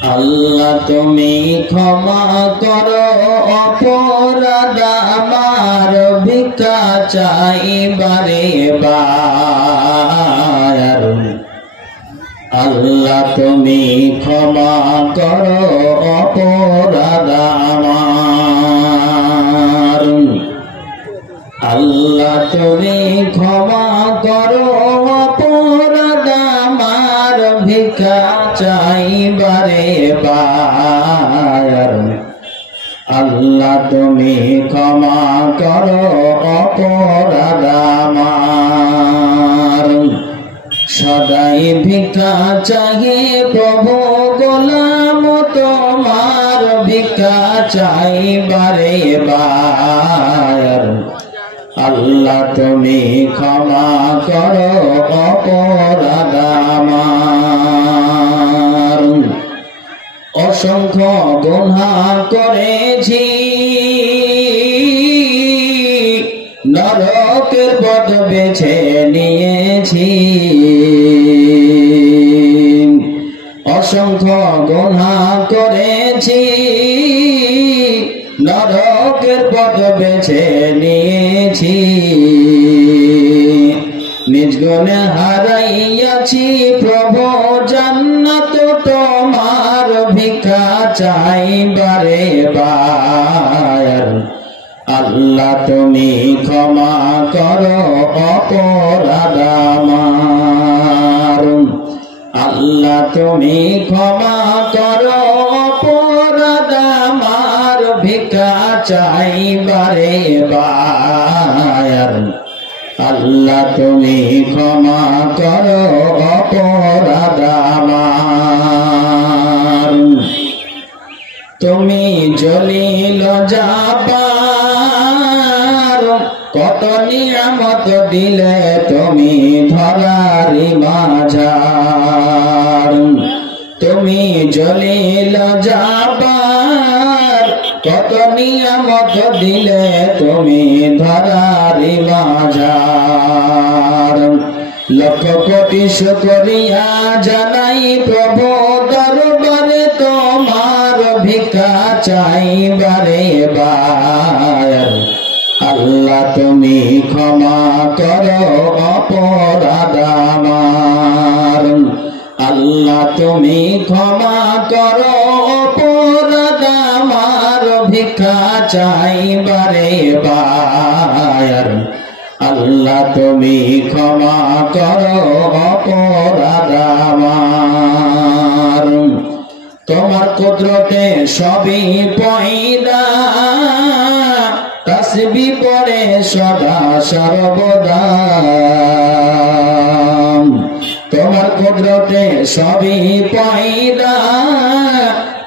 আল্লাহ তুমি ক্ষমা করো অপরাধ আমার, ভিক্ষা চাই বারে বার। আল্লাহ তুমি ক্ষমা করো অপরাধ আমার। আল্লাহ তুমি ক্ষমা করো অপরাধ আমার, ভিক্ষা চাই বারে বার। আল্লাহ তুমি ক্ষমা করো অপরাধ আমার। সদাই ভিক্ষা চাই প্রভু গোলাম তোমার, ভিক্ষা চাই বারে বার। আল্লাহ তুমি ক্ষমা করো অপরাধ আমার। অসংখ্য গুনাহ করেছি, নরকের পথ বেছে নিয়েছি। অসংখ্য গুনাহ করেছি, নরকের পথ বেছে নিয়েছি। নিজ গুণে হারাইয়াছি প্রভু জান্নাত তোমার, ভিক্ষা চাই বারে বার। আল্লাহ তুমি ক্ষমা করো অপরাধ আমার। আল্লাহ তুমি ক্ষমা করো অপরাধ আমার, ভিক্ষা চাই বারে বার। আল্লাহ তুমি ক্ষমা করো অপরাধ আমার। তুমি জলিল জাবার, কত নিয়ামত দিলে তুমি ধরারি মাঝার। তুমি জলিল জাবার, কত নিয়ামত দিলে তুমি ধরারি মাঝার। লক্ষ কোটি শুকরিয়া জানাই প্রভু দরবারে তোমার, ভিক্ষা চাই বারে বার। আল্লাহ তুমি ক্ষমা করো অপরাধ আমার। আল্লাহ তুমি ক্ষমা করো অপরাধ আমার, ভিক্ষা চাই বারে বার। আল্লাহ তুমি ক্ষমা করো অপরাধ আমার। তোমার কুদরতে সবই পয়দা, তাসবিহ পড়ে সদা সর্বদা। তোমার কুদরতে সবই পয়দা,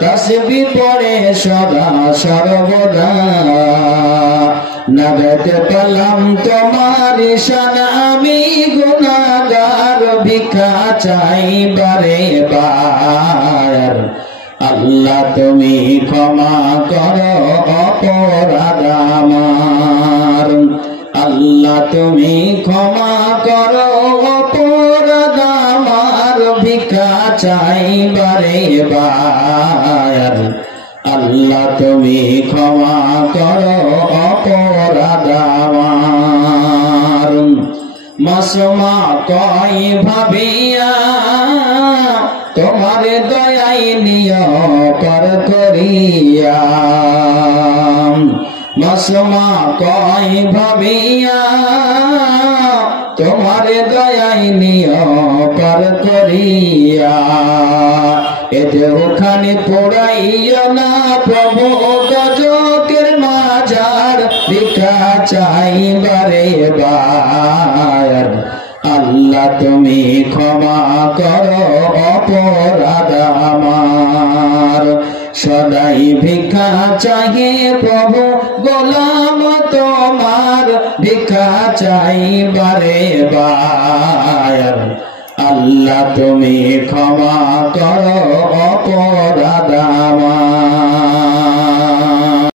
তাসবিহ পড়ে সদা সর্বদা। না গাইতে পারলাম তোমার শান আমি গুনাহগার, ভিক্ষা চাই বারে বার। আল্লাহ তুমি ক্ষমা করো অপরাধ আমার। আল্লাহ তুমি ক্ষমা করো অপরাধ আমার, ভিক্ষা চাই বারে বার। আল্লাহ তুমি ক্ষমা করো অপরাধ আমার। মাসুমা কই ভাবিয়া তোমার দয়াই নিয় পর করিয়া। মাসুমা কই ভাবিয়া তোমার দয়াই নিয় পর করিয়া। এতে ওখানে পড়াইয়া না প্রভু গজকের মাঝার, ভিক্ষা চাই বারে বার। আল্লাহ তুমি ক্ষমা করো অপরাধ আমার। সদাই ভিক্ষা চাই প্রভু গোলাম তোমার, ভিক্ষা চাই বারে বার। আল্লাহ তুমি ক্ষমা করো অপরাধ